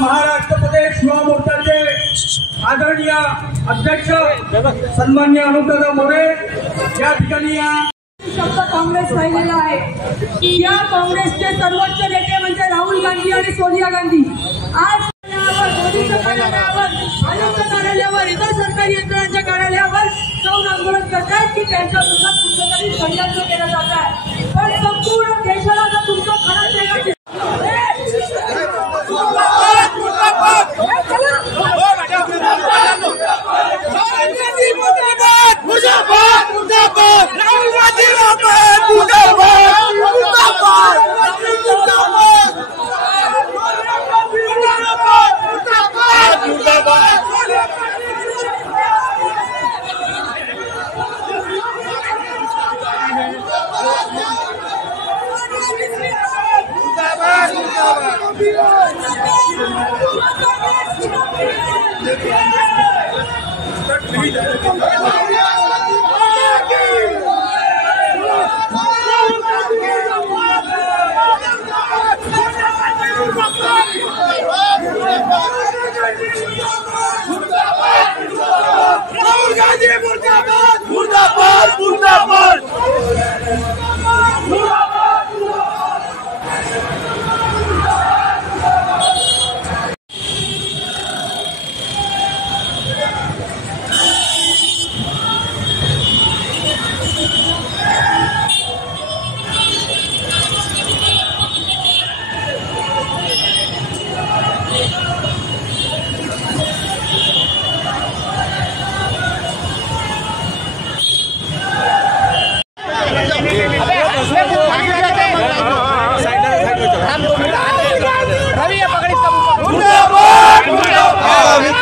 महाराष्ट्र प्रदेश युवा मोर्चाचे आदरणीय अध्यक्ष सन्माननीय अनुपदा मोरे या ठिकाणी काँग्रेस राहिलेला आहे। या काँग्रेसचे सर्वोच्च नेते म्हणजे राहुल गांधी आणि सोनिया गांधी आज मोदीच्या कार्यालयावर, आयोगाच्या कार्यालयावर, इतर सरकारी यंत्रणांच्या कार्यालयावर जाऊन आंदोलन करतात की त्यांच्या विरोधात कुठेतरी षडयंत्र केलं जात आहे। पण संपूर्ण देशाला जर तुमचं खरं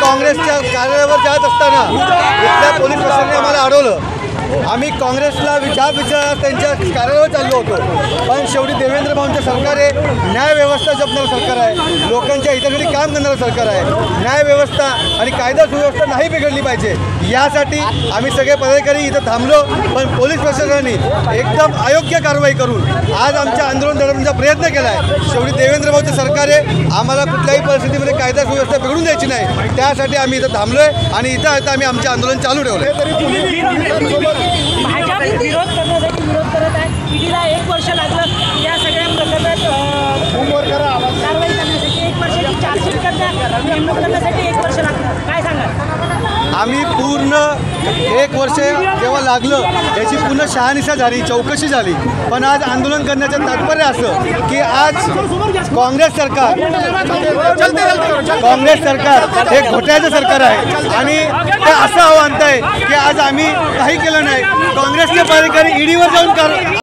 काँग्रेसच्या कार्यालयावर जात असताना इथल्या पोलीस प्रशासनाने आम्हाला अडवलं। आम्ही काँग्रेसला विचार त्यांच्या कार्यालयावर चाललो होतो, पण शेवटी देवेंद्र भाऊंचं सरकार आहे, न्याय व्यवस्था जपणारं सरकार आहे, लोकांच्या हितासाठी काम करणारं सरकार आहे। न्याय व्यवस्था आणि कायदा सुव्यवस्था नाही बिघडली पाहिजे यासाठी आम्ही सगळे पदाधिकारी इथं थांबलो, पण पोलीस प्रशासनाने एकदम अयोग्य कारवाई करून आज आमच्या आंदोलन दडवण्याचा प्रयत्न केला आहे। शेवटी देवेंद्र भाऊंचं सरकार आहे, आम्हाला कुठल्याही परिस्थितीमध्ये कायदा सुव्यवस्था बिघडून द्यायची नाही, त्यासाठी आम्ही इथं थांबलोय आणि इथं आता आम्ही आमचे आंदोलन चालू ठेवलं। भाजप विरोध करत आहे। ईडीला 1 वर्ष लागलं या सगळ्या प्रकरणात कारवाई करण्यासाठी। 1 वर्षाची चार्जशीट नेमणूक करण्यासाठी 1 वर्ष लागलं, काय सांगाल? आम्ही पूर्ण 1 वर्ष जेव्हा लागलं याची पूर्ण शहानिशा झाली, चौकशी झाली, पण आज आंदोलन करण्याचं तात्पर्य असं की आज काँग्रेस सरकार हे घोटाळ्याचं सरकार आहे आणि ते असं आव्हान आहे की आज आम्ही काही केलं नाही। काँग्रेसचे पदाधिकारी ईडीवर जाऊन